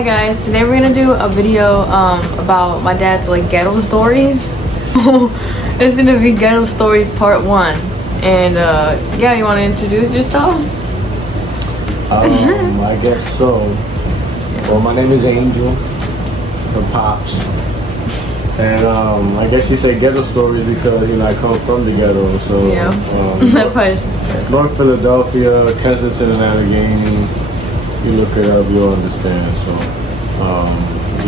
Hi guys, today we're gonna do a video about my dad's like ghetto stories. It's gonna be ghetto stories part 1. And yeah, you wanna introduce yourself? I guess so. Well, my name is Angel, the Pops. And I guess you say ghetto stories because, you know, I come from the ghetto, so. Yeah, that part. North Philadelphia, Kensington and Allegheny. You look it up, you'll understand. So,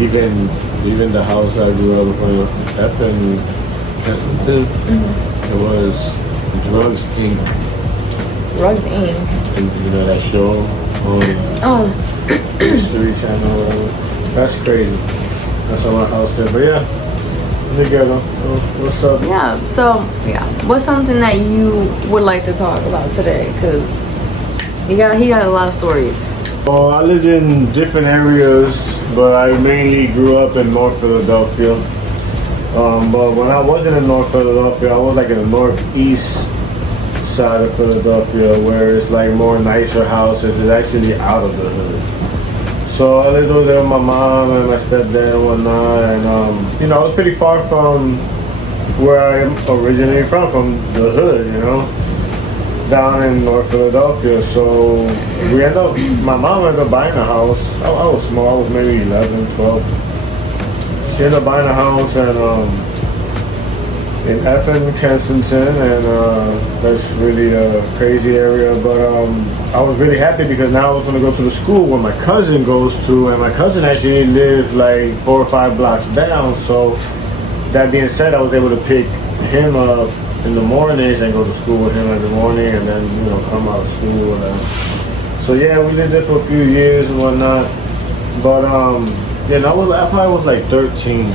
even the house I grew up in, Kensington, it was Drugs Inc. Drugs Inc. And, you know that show on History Channel or whatever. That's crazy. That's on our house there. But yeah, together. So, what's up? Yeah. So yeah, what's something that you would like to talk about today? Cause he got a lot of stories. Well, I lived in different areas, but I mainly grew up in North Philadelphia. But when I wasn't in North Philadelphia, I was like in the northeast side of Philadelphia, where it's like more nicer houses. It's actually out of the hood. So I lived over there with my mom and my stepdad and whatnot, and you know, I was pretty far from where I am originally from the hood, you know, down in North Philadelphia. So my mom ended up buying a house. I was small, I was maybe 11, 12. She ended up buying a house and in Kensington, and that's really a crazy area, but I was really happy because now I was going to go to the school where my cousin goes to, and my cousin actually lived like 4 or 5 blocks down. So that being said, I was able to pick him up in the mornings and go to school with him in the morning, and then, you know, come out of school and so yeah, we did that for a few years and whatnot. But yeah, I probably was like 13.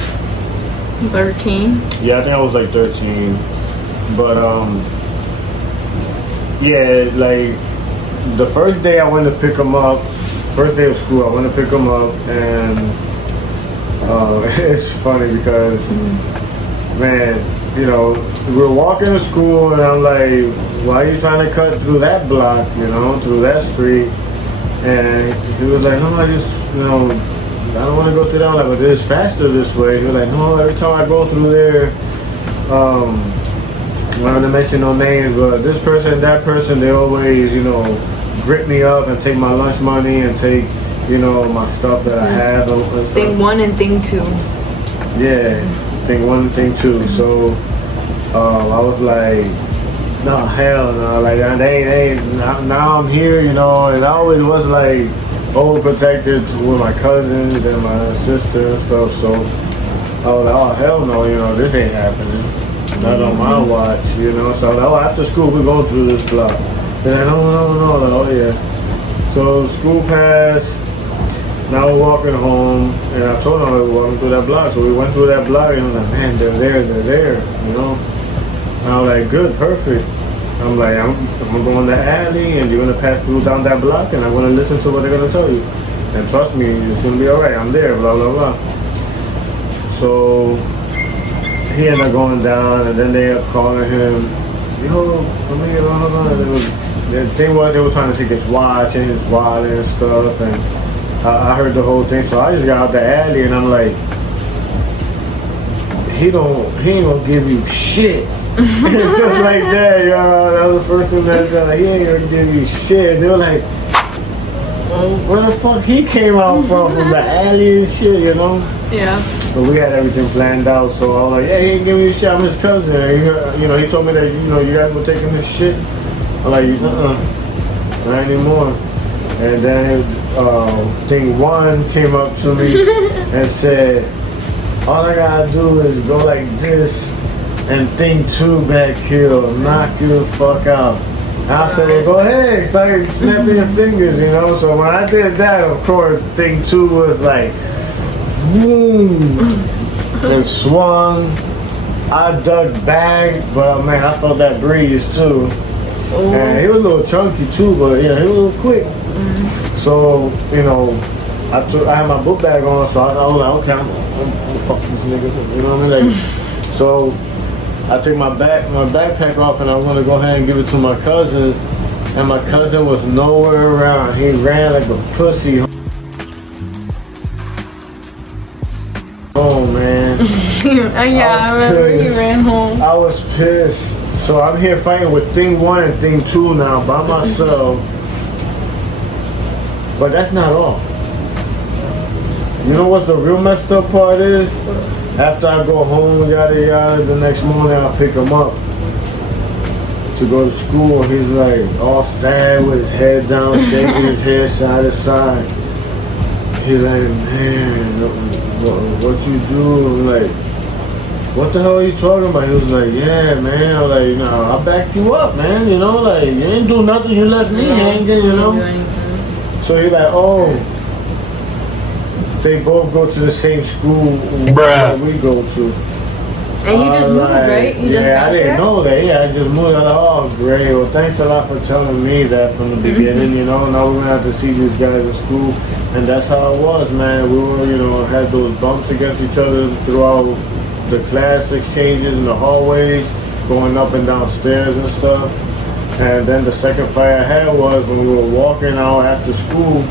13? Yeah, I think I was like 13. But yeah, like the first day I went to pick him up, first day of school, I went to pick him up, and it's funny because, man, you know, we were walking to school, and I'm like, why are you trying to cut through that block, you know, through that street? And he was like, no, I just, you know, I don't want to go through that. I'm like, but it's faster this way. He was like, no, every time I go through there, I'm not going to mention no names, but this person and that person, they always, you know, grip me up and take my lunch money and take, you know, my stuff that I have. Thing 1 and thing 2. Yeah, thing 1 and thing 2. So I was like, no, hell no. Like, now I'm here, you know, and I always was like, overprotected with my cousins and my sister and stuff, so I was like, oh hell no, you know, this ain't happening, not on my watch, you know. So I was like, oh, after school we're going through this block. And then no, like, oh yeah. So school passed, now we're walking home, and I told them we were walking through that block, so we went through that block, and I was like, man, they're there, you know. And I was like, good, perfect. I'm like, I'm gonna go in the alley, and you're gonna pass through down that block, and I'm gonna listen to what they're gonna tell you. And trust me, it's gonna be alright. I'm there, blah blah blah. So he ended up going down, and then they ended up calling him, yo, come here, blah blah blah. The thing was, they were trying to take his watch and his wallet and stuff, and I heard the whole thing. So I just got out the alley, and I'm like, he ain't gonna give you shit. It's just like that, y'all. That was the first thing that said, like, he ain't gonna give you shit. They were like, where the fuck he came out from the alley and shit, you know? Yeah. But we had everything planned out, so I was like, yeah, he ain't giving you shit. I'm his cousin. And you know, he told me that, you know, you guys were taking his shit. I'm like, not anymore. And then thing 1 came up to me and said, all I gotta do is go like this, and thing 2 back here will knock you the fuck out. And I said, well, go ahead, start snapping your fingers, you know. So when I did that, of course, thing 2 was like, boom, and swung. I ducked back, but man, I felt that breeze too. Ooh. And he was a little chunky too, but you know, he was a little quick. So, you know, I had my book bag on, so I was like, okay, I'm fuck this nigga, you know what I mean? Like, so I took my backpack off, and I was gonna go ahead and give it to my cousin, and my cousin was nowhere around. He ran like a pussy. Yeah, I remember he ran home. I was pissed. So I'm here fighting with thing 1 and thing 2 now by myself. But that's not all. You know what the real messed up part is? After I go home, yada yada, the next morning I'll pick him up to go to school. And he's like all sad with his head down, shaking his head side to side. He's like, man, what you do? I'm like, what the hell are you talking about? He was like, yeah, man. I was like, you know, I backed you up, man. You know, like, you ain't do nothing. You left me hanging, you know. So he's like, oh, they both go to the same school that we go to. And you just moved, right? You just I didn't know that. Yeah, I just moved. I was like, oh, great. Well, thanks a lot for telling me that from the beginning, you know. Now we're going to have to see these guys in school. And that's how it was, man. We were, you know, had those bumps against each other throughout the class exchanges in the hallways, going up and down stairs and stuff. And then the second fight I had was when we were walking out after school.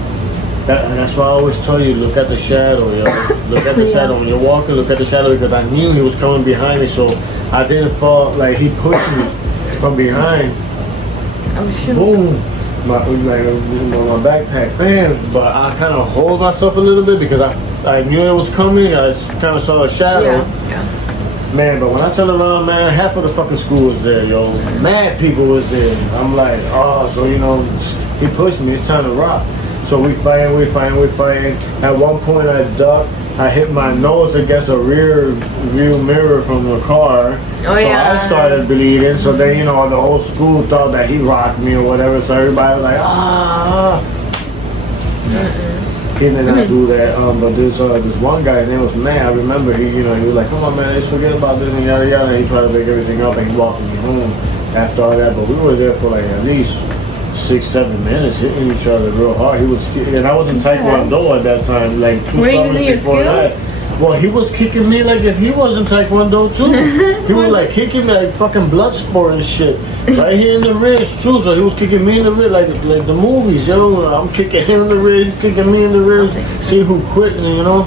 That's why I always tell you, look at the shadow, yo. Look at the shadow. When you're walking, look at the shadow, because I knew he was coming behind me, so I didn't fall. Like, he pushed me from behind. I'm sure. Boom. My backpack, bam. But I kind of hold myself a little bit because I knew it was coming. I kind of saw a shadow. Yeah. Man, but when I turned around, man, half of the fucking school was there, yo. Mad people was there. I'm like, oh, so, you know, he pushed me. It's time to rock. So we fighting. At one point I ducked. I hit my nose against a rear view mirror from the car. So I started bleeding. So then, you know, the whole school thought that he rocked me or whatever. So everybody was like, ah. He did not do that. But this one guy, his name was Matt. I remember he was like, come on, man, let's forget about this and yada yada. And he tried to make everything up and he walked me home after all that. But we were there for like at least 6-7 minutes hitting each other real hard. He was, and I was in Taekwondo at that time, like 2 summers before that. Well, he was kicking me like if he was in Taekwondo too. He was like kicking me like fucking blood sport and shit. Right here in the ribs too. So he was kicking me in the ribs like the movies, yo. I'm kicking him in the ribs, he's kicking me in the ribs. See who quit, you know.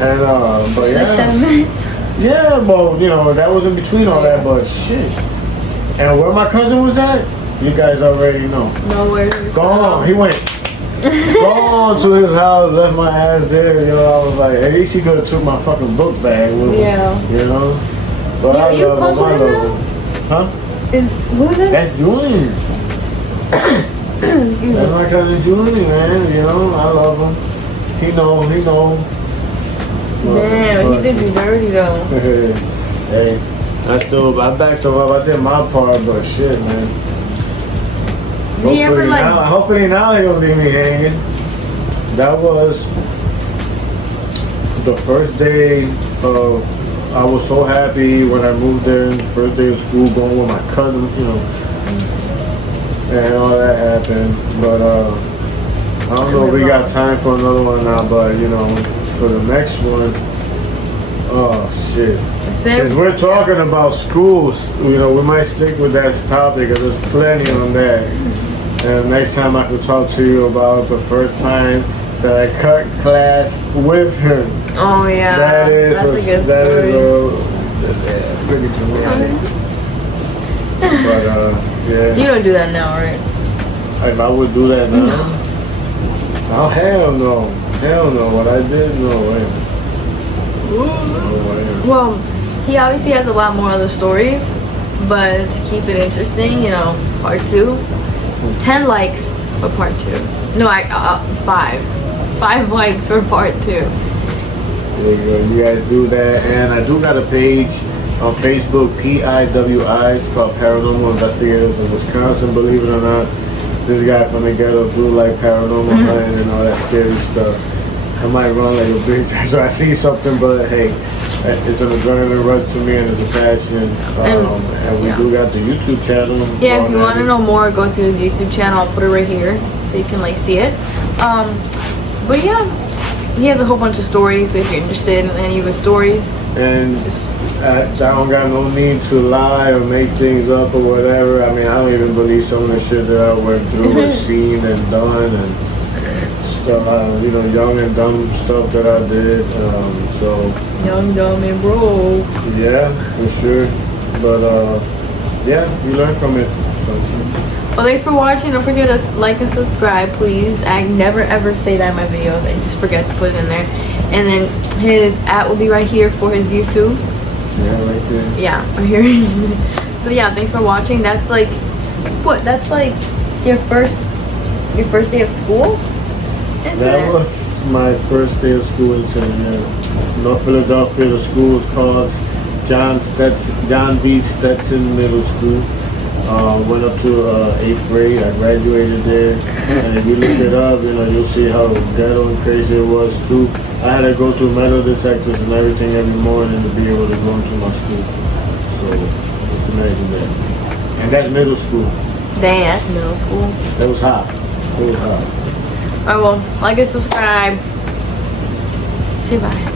And but 6-7 minutes. Yeah, but you know that was in between all that, but shit. And where my cousin was at, you guys already know. Nowhere. Gone. He went gone to his house, left my ass there. You know, I was like, at least he could have took my fucking book bag with him. Yeah. You know. But I love him. I love him. Huh? Who is that? That's Julian. That's my cousin Julian, man. You know, I love him. He know. Damn, he did me dirty though. Hey, I backed him up. I did my part, but shit, man. Hopefully now he gonna leave me hanging. That was the first day of. I was so happy when I moved there. First day of school, going with my cousin, you know, and all that happened. But I don't know if we got time for another one now. But you know, for the next one, oh shit. Since we're talking about schools, you know, we might stick with that topic because there's plenty on that. And next time I could talk to you about the first time that I cut class with him. Oh yeah, that's a good story. Pretty dramatic. But yeah. You don't do that now, right? If I would do that now, oh hell no, What I did, no way. No way. Well, he obviously has a lot more other stories, but to keep it interesting, you know, part 2. 10 likes for part 2. No, 5 likes for part 2. There you go. You guys do that, and I do got a page on Facebook, PIWI. It's called Paranormal Investigators of Wisconsin. Believe it or not, this guy from the ghetto do like paranormal hunting and all that scary stuff. I might run like a bitch so I see something, but hey, it's an adrenaline rush to me and it's a passion. And we do got the YouTube channel. Yeah, if you want to know more, go to his YouTube channel. I'll put it right here so you can like see it. But yeah, he has a whole bunch of stories. So if you're interested in any of his stories, and I don't got no need to lie or make things up or whatever. I mean, I don't even believe some of the shit that I went through and seen and done and stuff, you know, young and dumb stuff that I did. So Young, dumb, and broke. yeah, for sure. But yeah, you learn from it. So, Well, thanks for watching. Don't forget to like and subscribe, please. I never ever say that in my videos. I just forget to put it in there. And then his @ will be right here for his YouTube. yeah, right there. Yeah, right here. So yeah, thanks for watching. That's like, what? That's like your first day of school incident. That was my first day of school incident. Yeah. North Philadelphia. The school is called John B Stetson Middle School. Went up to 8th grade. I graduated there, and if you look it up, you know, you'll see how ghetto and crazy it was too. I had to go through metal detectors and everything every morning to be able to go into my school. So just imagine that. And that's middle school. Dang, that's middle school. That was hot. It was hot. Alright, well, like and subscribe. Say bye.